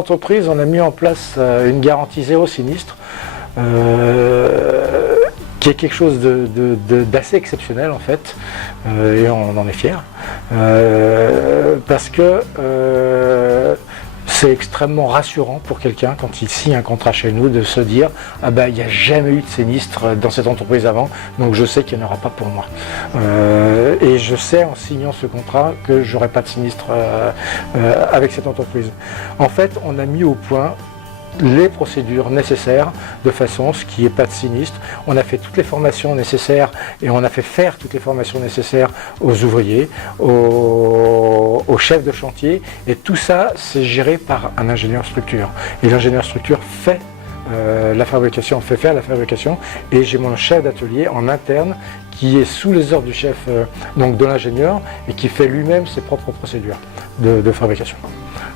entreprise, on a mis en place une garantie zéro sinistre, qui est quelque chose d'assez exceptionnel en fait, et on en est fiers, parce que c'est extrêmement rassurant pour quelqu'un quand il signe un contrat chez nous de se dire « Ah ben il n'y a jamais eu de sinistre dans cette entreprise avant, donc je sais qu'il n'y en aura pas pour moi. Et je sais en signant ce contrat que je n'aurai pas de sinistre avec cette entreprise. » En fait, on a mis au point les procédures nécessaires de façon à ce qu'il n'y ait pas de sinistre. On a fait toutes les formations nécessaires et on a fait faire toutes les formations nécessaires aux ouvriers, aux chefs de chantier, et tout ça c'est géré par un ingénieur structure. Et l'ingénieur structure fait la fabrication, fait faire la fabrication, et j'ai mon chef d'atelier en interne qui est sous les ordres du chef, donc de l'ingénieur, et qui fait lui-même ses propres procédures de fabrication.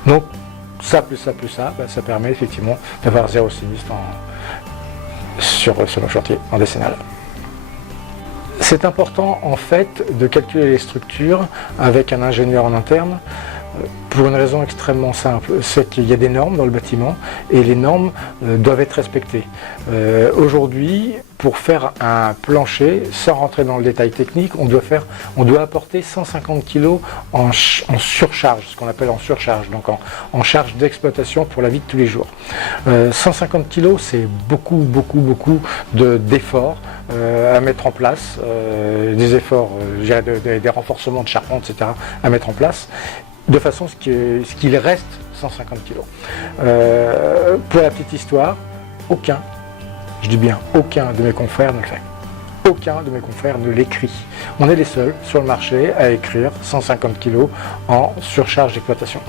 Donc ça plus ça plus ça, ça permet effectivement d'avoir zéro sinistre sur nos chantiers en décennale. C'est important en fait de calculer les structures avec un ingénieur en interne pour une raison extrêmement simple, c'est qu'il y a des normes dans le bâtiment et les normes doivent être respectées. Aujourd'hui, pour faire un plancher, sans rentrer dans le détail technique, on doit apporter 150 kg en surcharge, ce qu'on appelle en surcharge, donc en charge d'exploitation pour la vie de tous les jours. 150 kg, c'est beaucoup d'efforts à mettre en place, des efforts, des renforcements de charpente, etc. à mettre en place, de façon à ce qu'il reste 150 kg. Pour la petite histoire, aucun, je dis bien aucun de mes confrères ne le fait. Aucun de mes confrères ne l'écrit. On est les seuls sur le marché à écrire 150 kg en surcharge d'exploitation.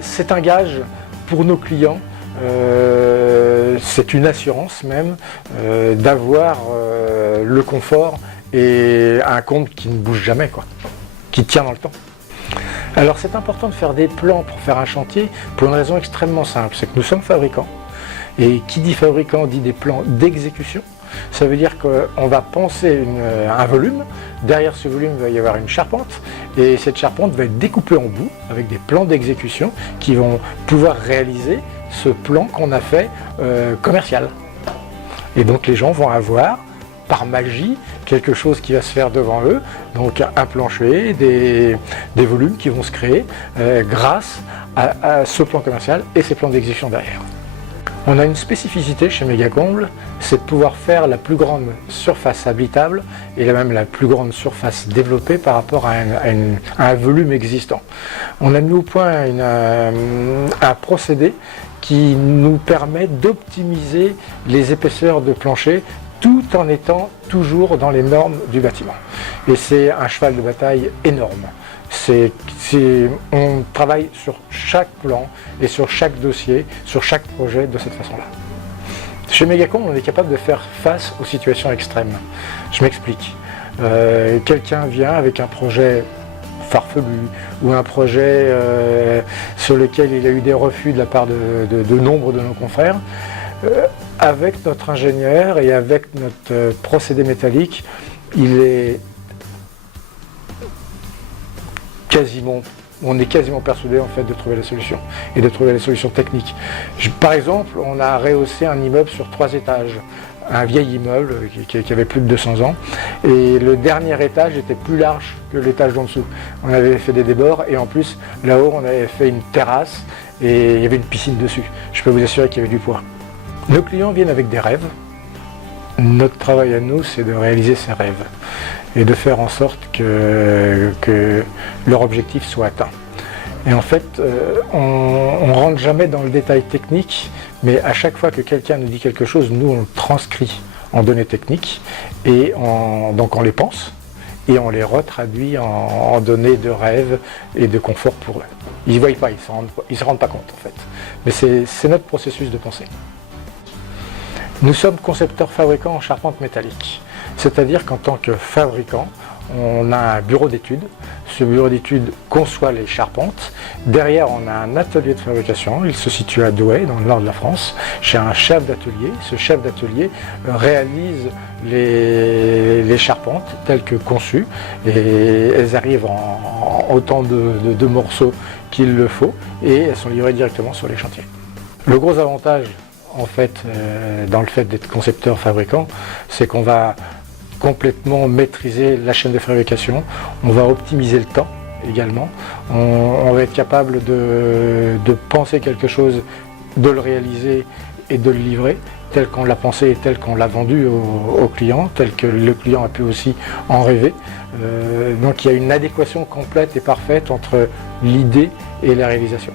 C'est un gage pour nos clients, c'est une assurance même d'avoir le confort et un compte qui ne bouge jamais, quoi, qui tient dans le temps. Alors c'est important de faire des plans pour faire un chantier pour une raison extrêmement simple, c'est que nous sommes fabricants, et qui dit fabricant dit des plans d'exécution. Ça veut dire qu'on va penser un volume, derrière ce volume il va y avoir une charpente, et cette charpente va être découpée en bouts avec des plans d'exécution qui vont pouvoir réaliser ce plan qu'on a fait commercial. Et donc les gens vont avoir par magie quelque chose qui va se faire devant eux, donc un plancher, des volumes qui vont se créer grâce à ce plan commercial et ces plans d'exécution derrière. On a une spécificité chez Mégacomble, c'est de pouvoir faire la plus grande surface habitable et même la plus grande surface développée par rapport à un volume existant. On a mis au point un procédé qui nous permet d'optimiser les épaisseurs de plancher tout en étant toujours dans les normes du bâtiment. Et c'est un cheval de bataille énorme. On travaille sur chaque plan et sur chaque dossier, sur chaque projet de cette façon-là. Chez Mégacomble, on est capable de faire face aux situations extrêmes. Je m'explique. Quelqu'un vient avec un projet farfelu ou un projet sur lequel il a eu des refus de la part de nombre de nos confrères. Avec notre ingénieur et avec notre procédé métallique, on est quasiment persuadé en fait de trouver la solution et de trouver la solution technique. Par exemple, on a rehaussé un immeuble sur 3 étages, un vieil immeuble qui avait plus de 200 ans, et le dernier étage était plus large que l'étage d'en dessous. On avait fait des débords et en plus là-haut on avait fait une terrasse et il y avait une piscine dessus. Je peux vous assurer qu'il y avait du poids. Nos clients viennent avec des rêves. Notre travail à nous, c'est de réaliser ces rêves et de faire en sorte que leur objectif soit atteint. Et en fait, on ne rentre jamais dans le détail technique, mais à chaque fois que quelqu'un nous dit quelque chose, nous on le transcrit en données techniques, et donc on les pense, et on les retraduit en données de rêve et de confort pour eux. Ils ne voient pas, ils ne se rendent pas compte en fait. Mais c'est notre processus de pensée. Nous sommes concepteurs fabricants en charpente métallique, c'est-à-dire qu'en tant que fabricant, on a un bureau d'études. Ce bureau d'études conçoit les charpentes. Derrière, on a un atelier de fabrication. Il se situe à Douai, dans le nord de la France, chez un chef d'atelier. Ce chef d'atelier réalise les charpentes telles que conçues, et elles arrivent en autant de morceaux qu'il le faut, et elles sont livrées directement sur les chantiers. Le gros avantage, en fait, dans le fait d'être concepteur-fabricant, c'est qu'on va complètement maîtriser la chaîne de fabrication, on va optimiser le temps également, on va être capable de penser quelque chose, de le réaliser et de le livrer tel qu'on l'a pensé et tel qu'on l'a vendu au client, tel que le client a pu aussi en rêver. Donc il y a une adéquation complète et parfaite entre l'idée et la réalisation.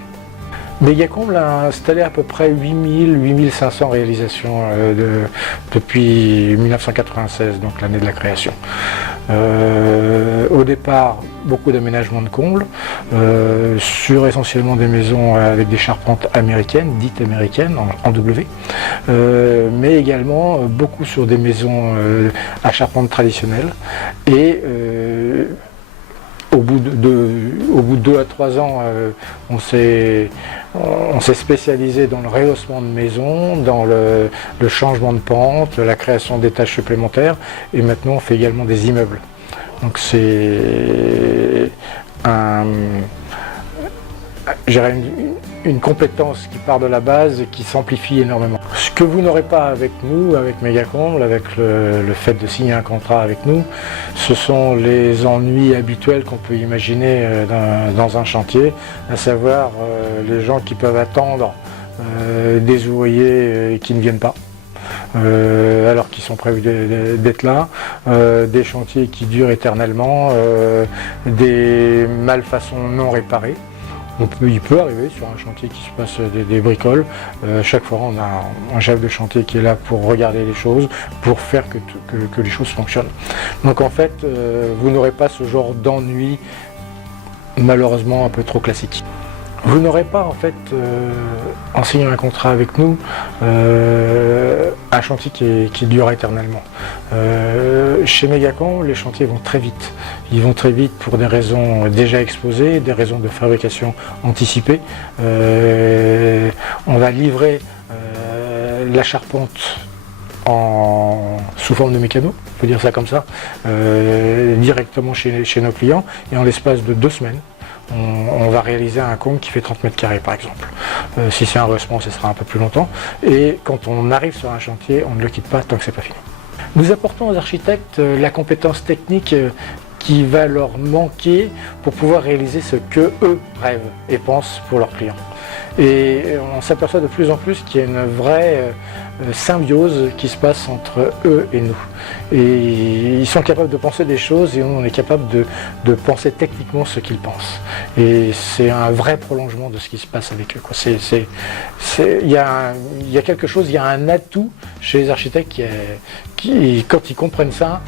Megacomble a installé à peu près 8000-8500 réalisations depuis 1996, donc l'année de la création. Au départ, beaucoup d'aménagements de combles, sur essentiellement des maisons avec des charpentes américaines, dites américaines, en W, mais également beaucoup sur des maisons à charpente traditionnelle. Et au bout de 2 à 3 ans, on s'est spécialisé dans le rehaussement de maisons, dans le changement de pente, la création d'étages supplémentaires, et maintenant on fait également des immeubles. Donc c'est une compétence qui part de la base et qui s'amplifie énormément. Ce que vous n'aurez pas avec nous, avec Megacomble, avec le fait de signer un contrat avec nous, ce sont les ennuis habituels qu'on peut imaginer dans un chantier, à savoir les gens qui peuvent attendre des ouvriers qui ne viennent pas. Alors qu'ils sont prévus d'être là, des chantiers qui durent éternellement, des malfaçons non réparées. Il peut arriver sur un chantier qui se passe des bricoles. Chaque fois, on a un chef de chantier qui est là pour regarder les choses, pour faire que les choses fonctionnent. Donc en fait, vous n'aurez pas ce genre d'ennui, malheureusement un peu trop classique. Vous n'aurez pas, en fait, en signant un contrat avec nous, un chantier qui dure éternellement. Chez Megacomble, les chantiers vont très vite. Ils vont très vite pour des raisons déjà exposées, des raisons de fabrication anticipée. On va livrer la charpente sous forme de mécano, on peut dire ça comme ça, directement chez nos clients, et en l'espace de 2 semaines. On va réaliser un comble qui fait 30 mètres carrés par exemple. Si c'est un rehaussement, ce sera un peu plus longtemps. Et quand on arrive sur un chantier, on ne le quitte pas tant que c'est pas fini. Nous apportons aux architectes la compétence technique qui va leur manquer pour pouvoir réaliser ce que eux rêvent et pensent pour leurs clients. Et on s'aperçoit de plus en plus qu'il y a une vraie symbiose qui se passe entre eux et nous. Et ils sont capables de penser des choses et on est capable de penser techniquement ce qu'ils pensent. Et c'est un vrai prolongement de ce qui se passe avec eux, quoi. Il y a quelque chose, il y a un atout chez les architectes qui quand ils comprennent ça,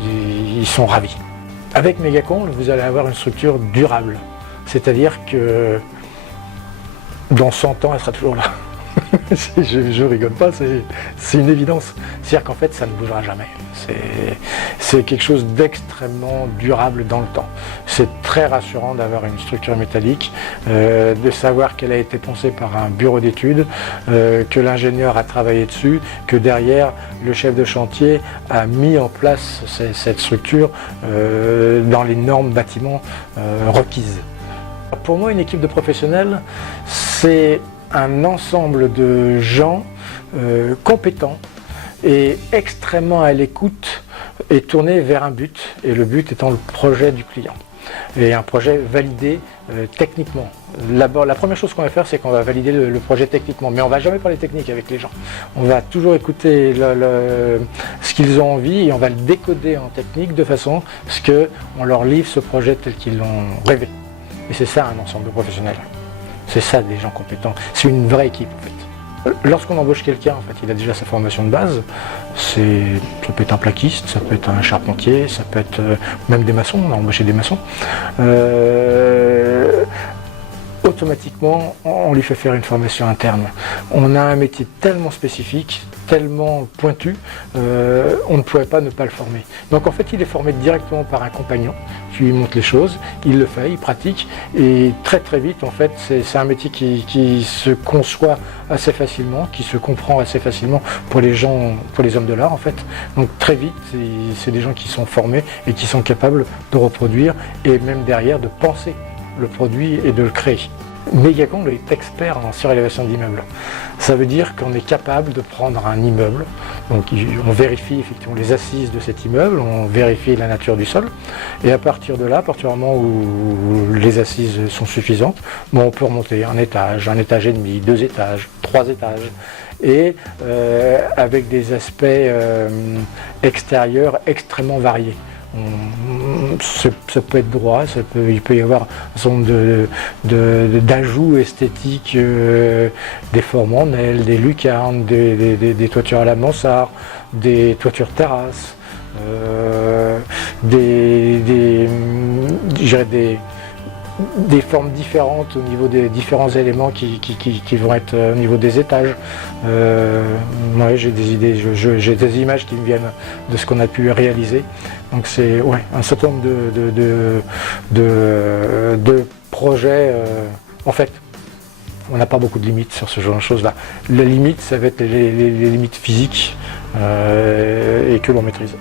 ils sont ravis. Avec Megacomble, vous allez avoir une structure durable. C'est-à-dire que dans 100 ans, elle sera toujours là. je rigole pas, c'est une évidence. C'est-à-dire qu'en fait, ça ne bougera jamais. C'est quelque chose d'extrêmement durable dans le temps. C'est très rassurant d'avoir une structure métallique, de savoir qu'elle a été pensée par un bureau d'études, que l'ingénieur a travaillé dessus, que derrière, le chef de chantier a mis en place cette structure dans les normes bâtiments requises. Pour moi, une équipe de professionnels, c'est un ensemble de gens compétents et extrêmement à l'écoute et tournés vers un but, et le but étant le projet du client. Et un projet validé techniquement. La première chose qu'on va faire, c'est qu'on va valider le projet techniquement, mais on ne va jamais parler technique avec les gens. On va toujours écouter ce qu'ils ont envie et on va le décoder en technique de façon à ce qu'on leur livre ce projet tel qu'ils l'ont rêvé. Et c'est ça un ensemble de professionnels. C'est ça des gens compétents. C'est une vraie équipe en fait. Lorsqu'on embauche quelqu'un, en fait, il a déjà sa formation de base. Ça peut être un plaquiste, ça peut être un charpentier, ça peut être même des maçons. On a embauché des maçons. Automatiquement, on lui fait faire une formation interne. On a un métier tellement spécifique, tellement pointu, on ne pouvait pas ne pas le former. Donc en fait, il est formé directement par un compagnon qui lui montre les choses, il le fait, il pratique, et très très vite, en fait, c'est un métier qui se conçoit assez facilement, qui se comprend assez facilement pour les gens, pour les hommes de l'art en fait. Donc très vite, c'est des gens qui sont formés et qui sont capables de reproduire et même derrière de penser le produit et de le créer. Megacon est expert en surélévation d'immeubles. Ça veut dire qu'on est capable de prendre un immeuble, donc on vérifie effectivement les assises de cet immeuble, on vérifie la nature du sol, et à partir de là, à partir du moment où les assises sont suffisantes, on peut remonter un étage et demi, 2 étages, 3 étages, et avec des aspects extérieurs extrêmement variés. Ça peut être droit, il peut y avoir un certain nombre d'ajouts esthétiques déformants, des lucarnes, des toitures à la mansarde, des toitures terrasses, des formes différentes au niveau des différents éléments qui vont être au niveau des étages. Ouais, j'ai des idées, j'ai des images qui me viennent de ce qu'on a pu réaliser. Donc c'est un certain nombre de projets. En fait, on n'a pas beaucoup de limites sur ce genre de choses-là. La limite, ça va être les limites physiques et que l'on maîtrise.